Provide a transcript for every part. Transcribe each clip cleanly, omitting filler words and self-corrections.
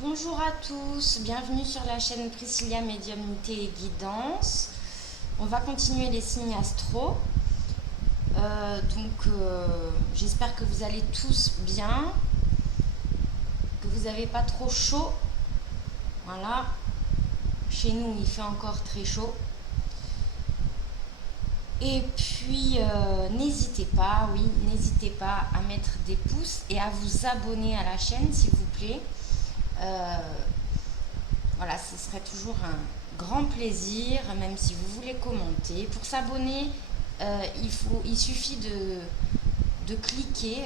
Bonjour à tous, bienvenue sur la chaîne Priscilla Médiumnité et Guidance. On va continuer les signes astro. J'espère que vous allez tous bien, que vous n'avez pas trop chaud. Voilà, chez nous il fait encore très chaud. Et puis n'hésitez pas à mettre des pouces et à vous abonner à la chaîne s'il vous plaît. Voilà, ce serait toujours un grand plaisir, même si vous voulez commenter. Pour s'abonner, il suffit de cliquer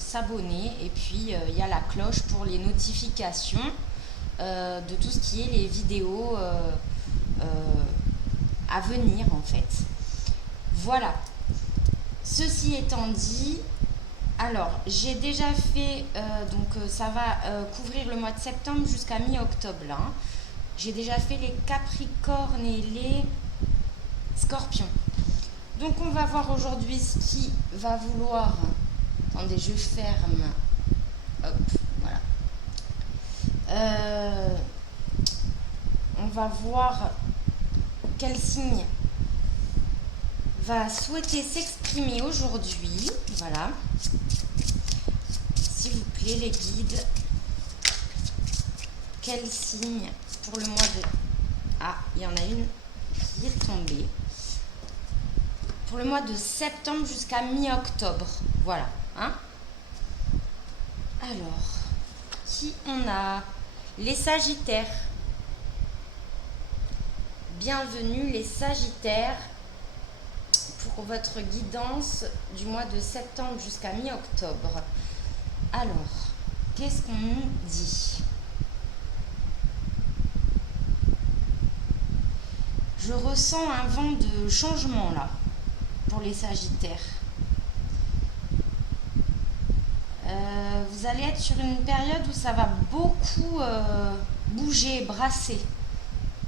s'abonner et puis il y a la cloche pour les notifications de tout ce qui est les vidéos à venir en fait. Voilà. Ceci étant dit, alors j'ai déjà fait, ça va couvrir le mois de septembre jusqu'à mi-octobre là. J'ai déjà fait les Capricornes et les Scorpions. Donc on va voir aujourd'hui ce qui va vouloir. Attendez, je ferme. Hop, voilà. On va voir quel signe va souhaiter s'exprimer aujourd'hui. Voilà. S'il vous plaît, les guides. Quel signe pour le mois de... Ah, il y en a une qui est tombée. Pour le mois de septembre jusqu'à mi-octobre. Voilà. Hein? Alors, qui on a? Les Sagittaires. Bienvenue les Sagittaires pour votre guidance du mois de septembre jusqu'à mi-octobre. Alors, qu'est-ce qu'on nous dit? Je ressens un vent de changement là pour les Sagittaires. Vous allez être sur une période où ça va beaucoup bouger, brasser.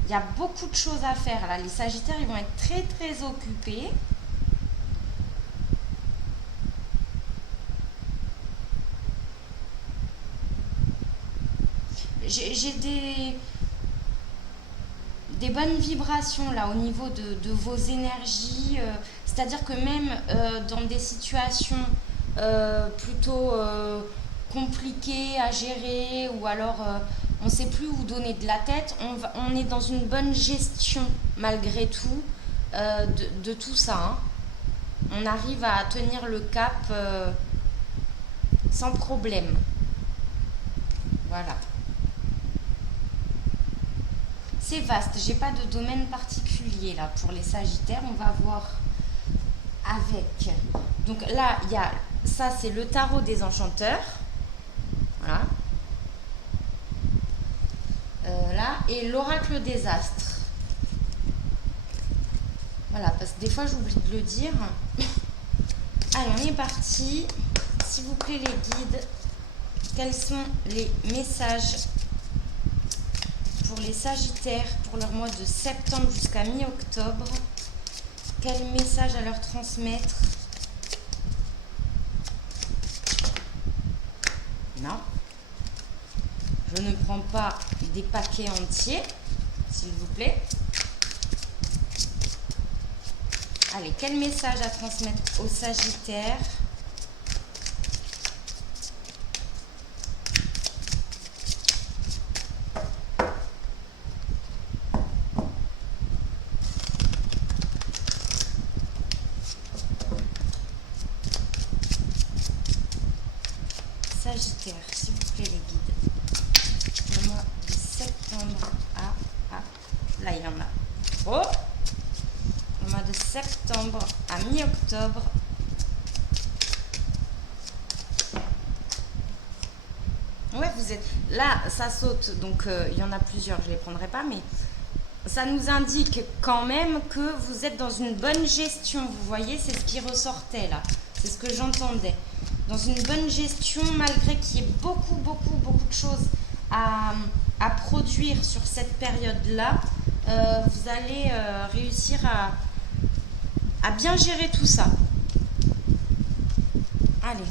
Il y a beaucoup de choses à faire là. Les Sagittaires, ils vont être très très occupés. J'ai des bonnes vibrations là au niveau de vos énergies. C'est-à-dire que même dans des situations plutôt compliquées à gérer ou alors on ne sait plus où donner de la tête, on est dans une bonne gestion malgré tout de tout ça. Hein. On arrive à tenir le cap sans problème. Voilà. C'est vaste, j'ai pas de domaine particulier là pour les Sagittaires. On va voir avec. Donc là, il y a ça, c'est le tarot des enchanteurs. Voilà. Là, et l'oracle des astres. Voilà, parce que des fois j'oublie de le dire. Allez, on est parti. S'il vous plaît, les guides, quels sont les messages pour les Sagittaires pour leur mois de septembre jusqu'à mi-octobre? Quel message à leur transmettre? Non. Je ne prends pas des paquets entiers, s'il vous plaît. Allez, quel message à transmettre aux Sagittaires? Sagittaire, s'il vous plaît, les guides. Le mois de septembre là, il y en a trop. Le mois de septembre à mi-octobre. Ouais, vous êtes... Là, ça saute, donc il y en a plusieurs, je ne les prendrai pas, mais ça nous indique quand même que vous êtes dans une bonne gestion. Vous voyez, c'est ce qui ressortait là. C'est ce que j'entendais. Dans une bonne gestion, malgré qu'il y ait beaucoup de choses à produire sur cette période-là, vous allez réussir à bien gérer tout ça. Allez.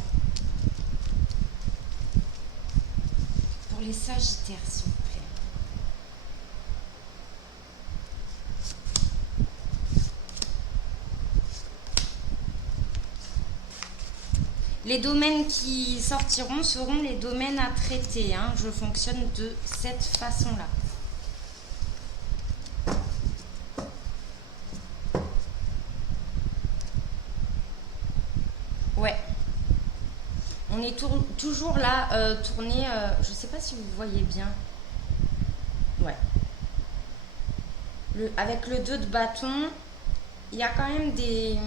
pour les Sagittaires, s'il vous plaît. Les domaines qui sortiront seront les domaines à traiter. Hein. Je fonctionne de cette façon-là. Ouais. On est toujours là, tourné. Je ne sais pas si vous voyez bien. Ouais. Avec le 2 de bâton, il y a quand même des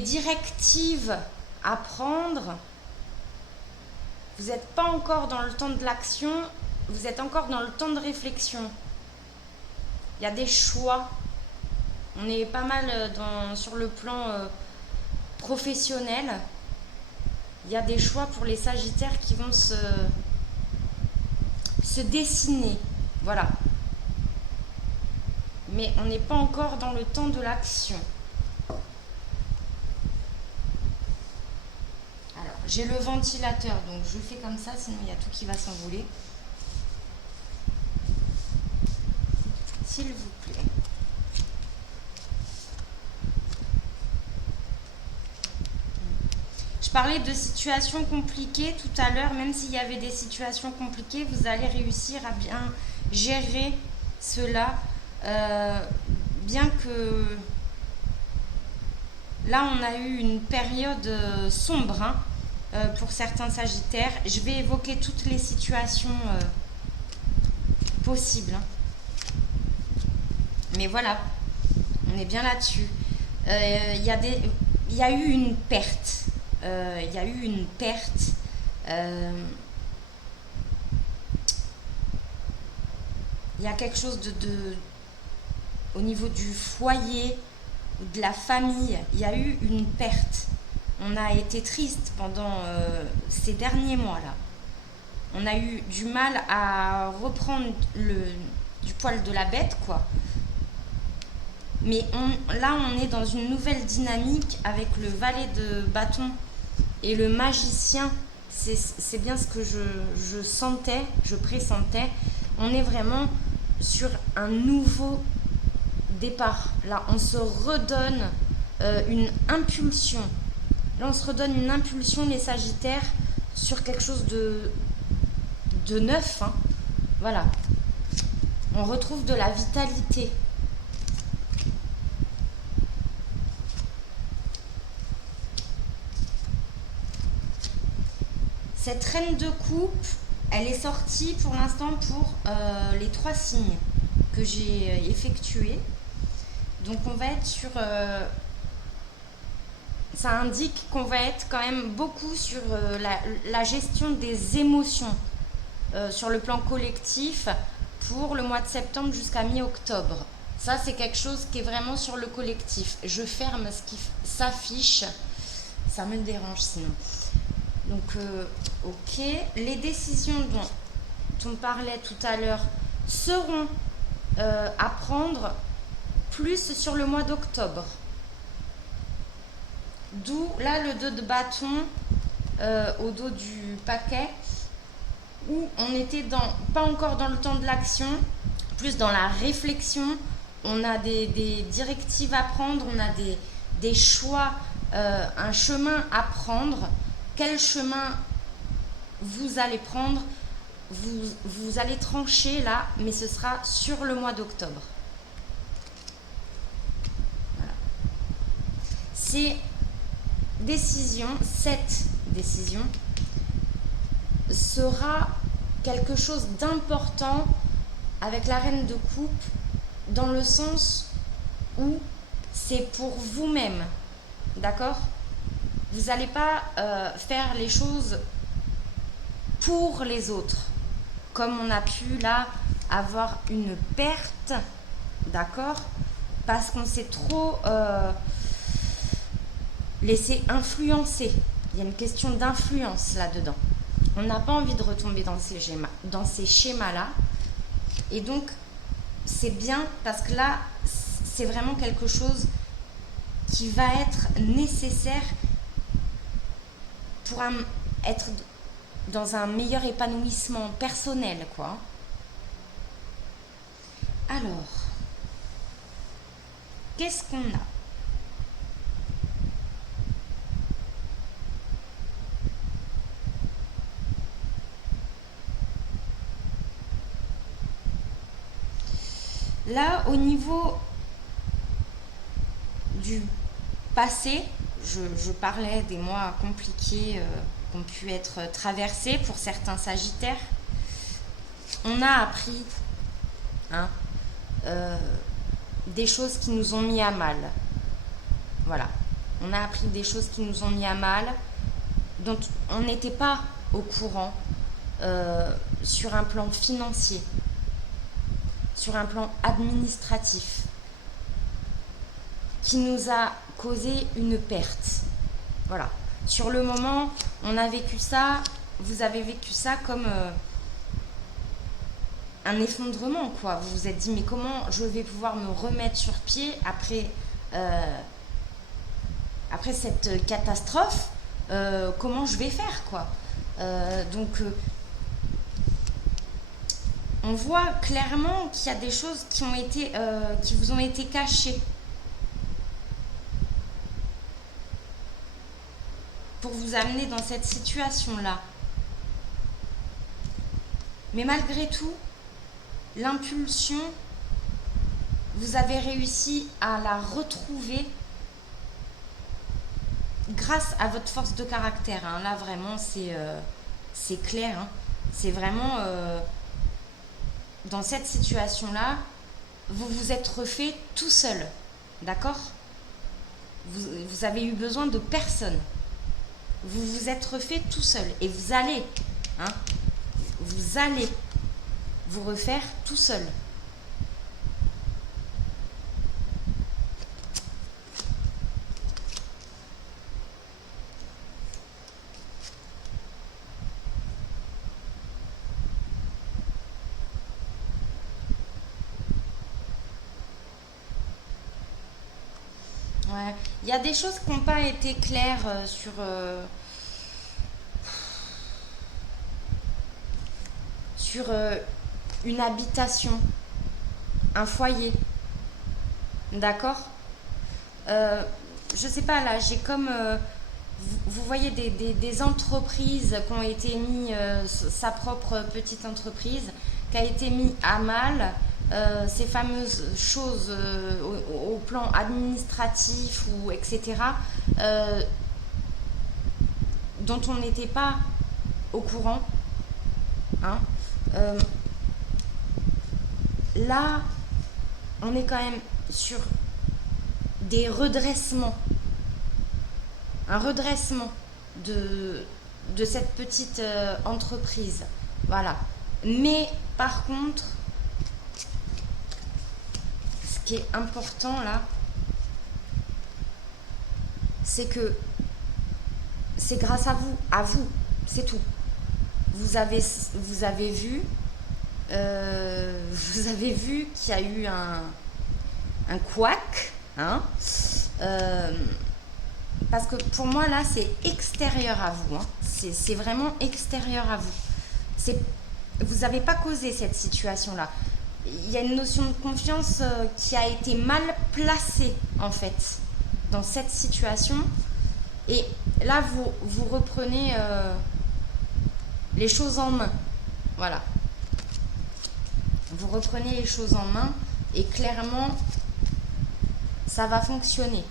directives à prendre. Vous n'êtes pas encore dans le temps de l'action, vous êtes encore dans le temps de réflexion. Il y a des choix. On est pas mal sur le plan professionnel. Il y a des choix pour les Sagittaires qui vont se dessiner. Voilà. Mais on n'est pas encore dans le temps de l'action. Alors, j'ai le ventilateur, donc je fais comme ça, sinon il y a tout qui va s'envoler. S'il vous plaît. Je parlais de situations compliquées tout à l'heure. Même s'il y avait des situations compliquées, vous allez réussir à bien gérer cela. Bien que là, on a eu une période sombre pour certains Sagittaires. Je vais évoquer toutes les situations possibles. Hein. Mais voilà, on est bien là-dessus. Il y a eu une perte. Il y a eu une perte. Il y a quelque chose au niveau du foyer, de la famille. Il y a eu une perte. On a été triste pendant ces derniers mois-là. On a eu du mal à reprendre du poil de la bête, quoi. Mais là, on est dans une nouvelle dynamique avec le valet de bâton et le magicien. C'est bien ce que je sentais, je pressentais. On est vraiment sur un nouveau départ. Là, on se redonne une impulsion. Là, on se redonne une impulsion, les Sagittaires, sur quelque chose de neuf. Hein. Voilà. On retrouve de la vitalité. Cette reine de coupe, elle est sortie pour l'instant pour les 3 signes que j'ai effectués. Donc on va être sur... ça indique qu'on va être quand même beaucoup sur la gestion des émotions sur le plan collectif pour le mois de septembre jusqu'à mi-octobre. Ça, c'est quelque chose qui est vraiment sur le collectif. Je ferme ce qui s'affiche. Ça me dérange sinon. Donc, ok. Les décisions dont on parlait tout à l'heure seront à prendre plus sur le mois d'octobre. D'où, là, le 2 de bâton au dos du paquet, où on était pas encore dans le temps de l'action, plus dans la réflexion. On a des directives à prendre, on a des choix, un chemin à prendre. Quel chemin vous allez prendre, vous allez trancher là, mais ce sera sur le mois d'octobre. Voilà. Cette décision sera quelque chose d'important avec la reine de coupe, dans le sens où c'est pour vous-même, d'accord ? Vous n'allez pas faire les choses pour les autres, comme on a pu là avoir une perte, d'accord ? Parce qu'on s'est trop laissé influencer. Il y a une question d'influence là-dedans. On n'a pas envie de retomber dans ces schémas-là. Et donc, c'est bien parce que là, c'est vraiment quelque chose qui va être nécessaire pour être dans un meilleur épanouissement personnel, quoi. Alors, qu'est-ce qu'on a? Là, au niveau du passé, je parlais des mois compliqués qui ont pu être traversés pour certains Sagittaires. On a appris hein, des choses qui nous ont mis à mal. Voilà. On a appris des choses qui nous ont mis à mal, dont on n'était pas au courant sur un plan financier, sur un plan administratif, qui nous a causé une perte. Voilà. Sur le moment, on a vécu ça, vous avez vécu ça comme un effondrement, quoi. Vous vous êtes dit, mais comment je vais pouvoir me remettre sur pied après cette catastrophe, comment je vais faire, quoi. Donc, on voit clairement qu'il y a des choses qui vous ont été cachées pour vous amener dans cette situation-là. Mais malgré tout, l'impulsion, vous avez réussi à la retrouver grâce à votre force de caractère. Hein. Là, vraiment, c'est clair. Hein. C'est vraiment... dans cette situation-là, vous vous êtes refait tout seul. D'accord ? Vous avez eu besoin de personne. Vous vous êtes refait tout seul. Et vous allez vous refaire tout seul. Ouais. Il y a des choses qui n'ont pas été claires sur une habitation, un foyer. D'accord ? Je sais pas, là, j'ai comme... vous voyez des entreprises qui ont été mis, sa propre petite entreprise, qui a été mis à mal, ces fameuses choses au plan administratif ou etc., dont on n'était pas au courant. Hein. Là, on est quand même sur des redressements. Un redressement de cette petite entreprise. Voilà. Mais par contre, ce qui est important là, c'est que c'est grâce à vous, c'est tout. Vous avez vu qu'il y a eu un couac, hein, parce que pour moi là c'est extérieur à vous, hein. C'est vraiment extérieur à vous. Vous n'avez pas causé cette situation là. Il y a une notion de confiance qui a été mal placée en fait dans cette situation, et là vous reprenez les choses en main. Voilà, vous reprenez les choses en main et clairement ça va fonctionner.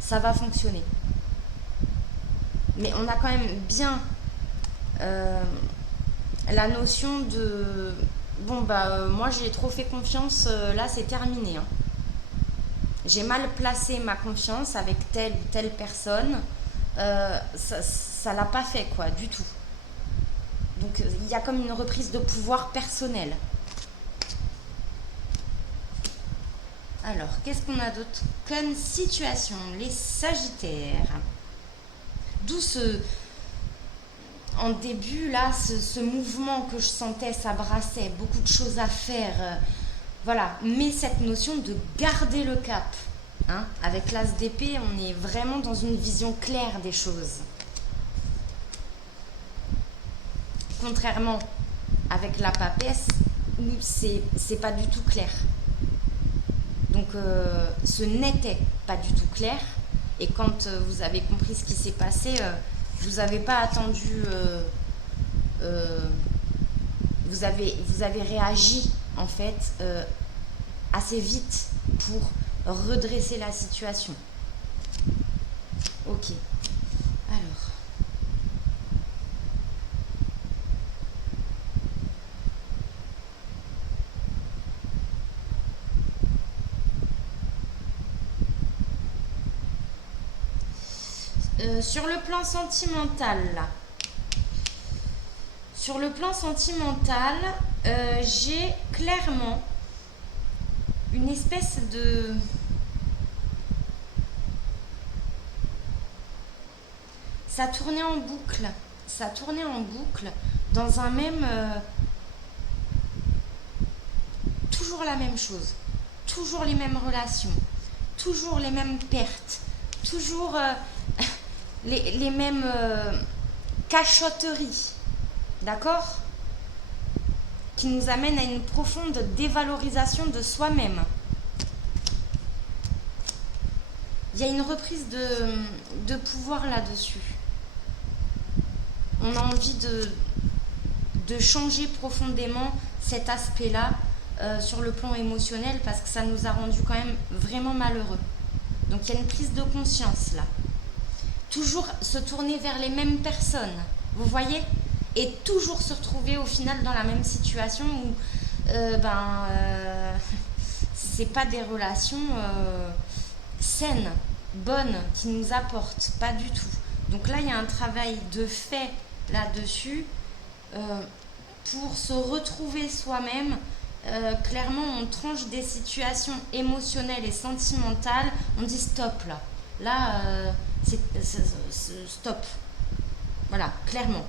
Ça va fonctionner. Mais on a quand même bien la notion de... Bon, moi j'ai trop fait confiance, là c'est terminé. Hein. J'ai mal placé ma confiance avec telle ou telle personne. Ça l'a pas fait, quoi, du tout. Donc il y a comme une reprise de pouvoir personnel. Alors, qu'est-ce qu'on a d'autre comme situation? Les Sagittaires. D'où en début, là, ce mouvement que je sentais, ça brassait, beaucoup de choses à faire. Voilà, mais cette notion de garder le cap. Hein, avec l'As d'épée, on est vraiment dans une vision claire des choses. Contrairement avec la papesse, où c'est pas du tout clair. Donc ce n'était pas du tout clair. Et quand vous avez compris ce qui s'est passé, vous n'avez pas attendu... vous avez réagi en fait assez vite pour redresser la situation. Ok. Alors. Sur le plan sentimental, là. Sur le plan sentimental, j'ai clairement une espèce de... Ça tournait en boucle. Ça tournait en boucle dans un même... toujours la même chose. Toujours les mêmes relations. Toujours les mêmes pertes. Toujours les mêmes cachotteries. D'accord? Qui nous amène à une profonde dévalorisation de soi-même. Il y a une reprise de pouvoir là-dessus. On a envie de changer profondément cet aspect-là sur le plan émotionnel parce que ça nous a rendu quand même vraiment malheureux. Donc il y a une prise de conscience là. Toujours se tourner vers les mêmes personnes, vous voyez? Et toujours se retrouver au final dans la même situation où c'est pas des relations saines, bonnes, qui nous apportent, pas du tout. Donc là, il y a un travail de fait là-dessus pour se retrouver soi-même. Clairement, on tranche des situations émotionnelles et sentimentales, on dit stop là. Là, c'est stop. Voilà, clairement.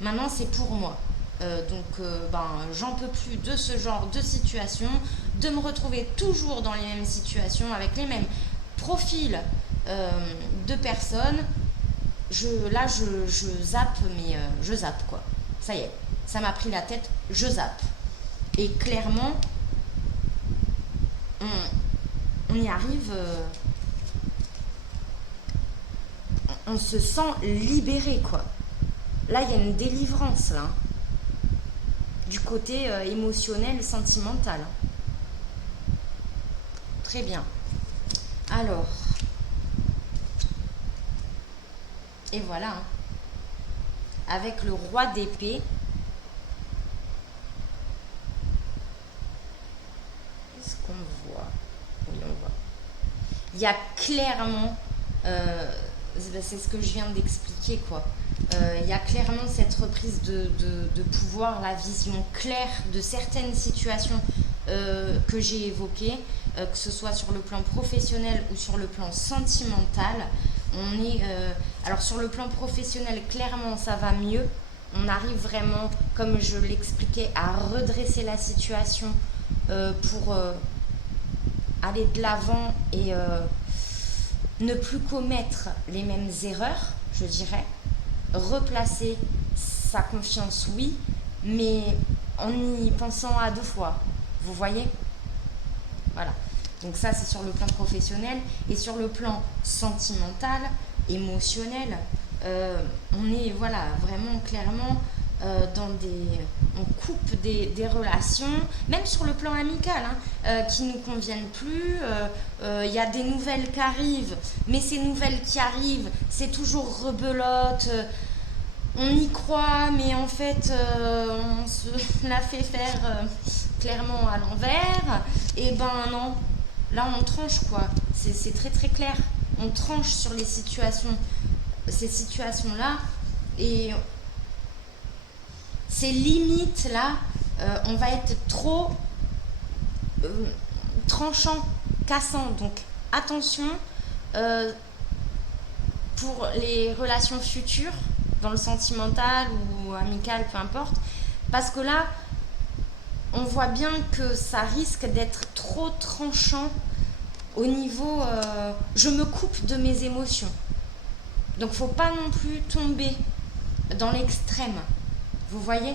Maintenant, c'est pour moi. J'en peux plus de ce genre de situation, de me retrouver toujours dans les mêmes situations, avec les mêmes profils de personnes. Je zappe, mais je zappe quoi. Ça y est, ça m'a pris la tête, je zappe. Et clairement, on y arrive, on se sent libéré quoi. Là, il y a une délivrance là, du côté émotionnel, sentimental. Très bien. Alors, et voilà, hein. Avec le roi d'épée. Qu'est-ce qu'on voit? Oui, on voit. Il y a clairement, c'est ce que je viens d'expliquer, quoi. Il y a clairement cette reprise de pouvoir, la vision claire de certaines situations que j'ai évoquées, que ce soit sur le plan professionnel ou sur le plan sentimental. Alors sur le plan professionnel, clairement ça va mieux. On arrive vraiment, comme je l'expliquais, à redresser la situation pour aller de l'avant et ne plus commettre les mêmes erreurs, je dirais. Replacer sa confiance, oui, mais en y pensant à 2 fois. Vous voyez? Voilà. Donc ça, c'est sur le plan professionnel. Et sur le plan sentimental, émotionnel, on est vraiment clairement on coupe des relations, même sur le plan amical, qui ne nous conviennent plus. Il y a des nouvelles qui arrivent, mais ces nouvelles qui arrivent, c'est toujours rebelote. On y croit, mais en fait, on se la fait faire clairement à l'envers. Et ben non, là on tranche quoi. C'est très très clair. On tranche sur ces situations-là, et ces limites là, on va être trop tranchant, cassant. Donc attention pour les relations futures, dans le sentimental ou amical, peu importe, parce que là, on voit bien que ça risque d'être trop tranchant au niveau je me coupe de mes émotions. Donc faut pas non plus tomber dans l'extrême. Vous voyez?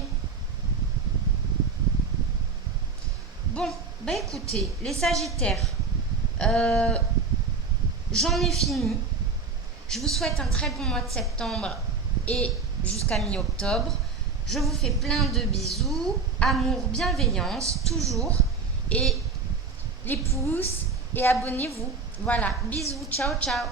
Bon, bah écoutez, les Sagittaires, j'en ai fini. Je vous souhaite un très bon mois de septembre et jusqu'à mi-octobre. Je vous fais plein de bisous, amour, bienveillance, toujours. Et les pouces et abonnez-vous. Voilà, bisous, ciao, ciao.